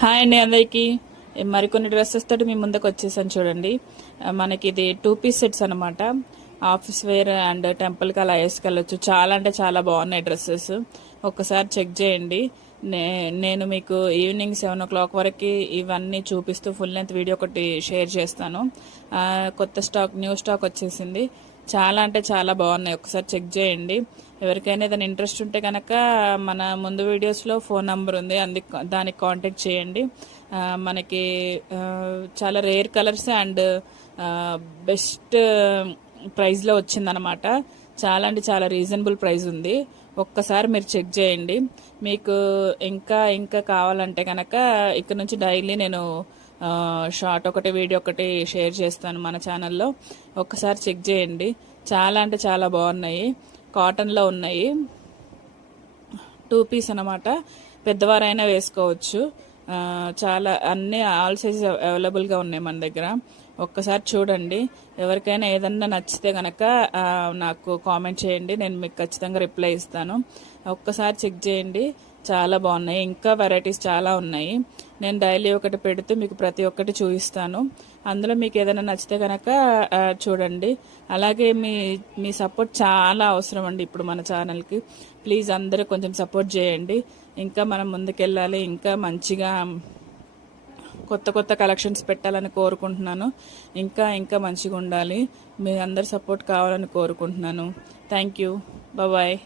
Hi అండి అందరికీ. మరికొన్ని డ్రెస్సెస్ తోటి మీ ముందుకు వచ్చేసాను చూడండి. మనకి ఇది 2 పీస్ సెట్స్ అనమాట. ఆఫీస్ వేర్ అండ్ టెంపుల్కి అలా వేసుకెళ్ళొచ్చు. చాలా అంటే చాలా బాగున్నాయి డ్రెస్సెస్. ఒక్కసారి చెక్ చేయండి. నేను మీకు ఈవినింగ్ 7 o'clock వరకు ఇవన్నీ చూపిస్తూ ఫుల్ లెంత్ వీడియో ఒకటి షేర్ చేస్తాను. కొత్త స్టాక్, న్యూ స్టాక్ వచ్చేసింది. చాలా అంటే చాలా బాగున్నాయి. ఒకసారి చెక్ చేయండి. ఎవరికైనా ఏదైనా ఇంట్రెస్ట్ ఉంటే కనుక మన ముందు వీడియోస్లో ఫోన్ నంబర్ ఉంది, దానికి కాంటాక్ట్ చేయండి. మనకి చాలా రేర్ కలర్స్ అండ్ బెస్ట్ ప్రైస్లో వచ్చిందనమాట. చాలా అంటే చాలా రీజనబుల్ ప్రైస్ ఉంది. ఒక్కసారి మీరు చెక్ చేయండి. మీకు ఇంకా ఇంకా కావాలంటే కనుక ఇక్కడ నుంచి డైలీ నేను షార్ట్ ఒకటి, వీడియో ఒకటి షేర్ చేస్తాను మన ఛానల్లో. ఒక్కసారి చెక్ చేయండి. చాలా అంటే చాలా బాగున్నాయి. కాటన్లో ఉన్నాయి. 2 పీస్ అనమాట. పెద్దవారైనా వేసుకోవచ్చు. చాలా అన్నీ ఆల్ సైజెస్ అవైలబుల్గా ఉన్నాయి మన దగ్గర. ఒక్కసారి చూడండి. ఎవరికైనా ఏదన్నా నచ్చితే కనుక నాకు కామెంట్ చేయండి. నేను మీకు ఖచ్చితంగా రిప్లై ఇస్తాను. ఒక్కసారి చెక్ చేయండి. చాలా బాగున్నాయి. ఇంకా వెరైటీస్ చాలా ఉన్నాయి. నేను డైలీ ఒకటి పెడుతూ మీకు ప్రతి ఒక్కటి చూపిస్తాను. అందులో మీకు ఏదైనా నచ్చితే కనుక చూడండి. అలాగే మీ సపోర్ట్ చాలా అవసరం అండి ఇప్పుడు మన ఛానల్కి. ప్లీజ్ అందరూ కొంచెం సపోర్ట్ చేయండి. ఇంకా మనం ముందుకెళ్ళాలి. ఇంకా మంచిగా కొత్త కొత్త కలెక్షన్స్ పెట్టాలని కోరుకుంటున్నాను. ఇంకా ఇంకా మంచిగా ఉండాలి. మీ అందరి సపోర్ట్ కావాలని కోరుకుంటున్నాను. Thank you. బాయ్.